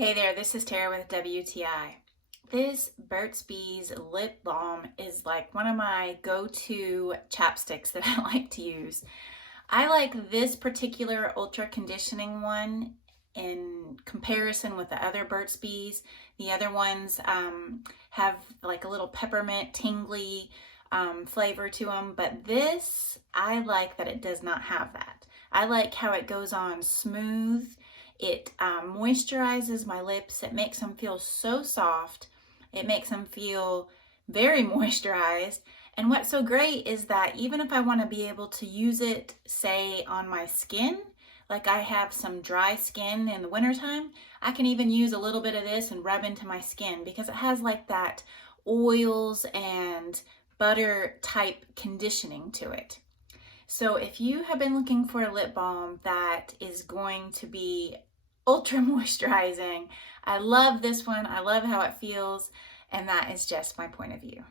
Hey there, this is Tara with WTI. This Burt's Bees lip balm is like one of my go-to chapsticks that I like to use. I like this particular ultra conditioning one in comparison with the other Burt's Bees. The other ones have like a little peppermint tingly flavor to them, but this, I like that it does not have that. I like how it goes on smooth. It moisturizes my lips. It makes them feel so soft. It makes them feel very moisturized. And what's so great is that even if I want to be able to use it, say, on my skin, like I have some dry skin in the wintertime, I can even use a little bit of this and rub into my skin because it has like that oils and butter type conditioning to it. So if you have been looking for a lip balm that is going to be ultra moisturizing, I love this one. I love how it feels, and that is just my point of view.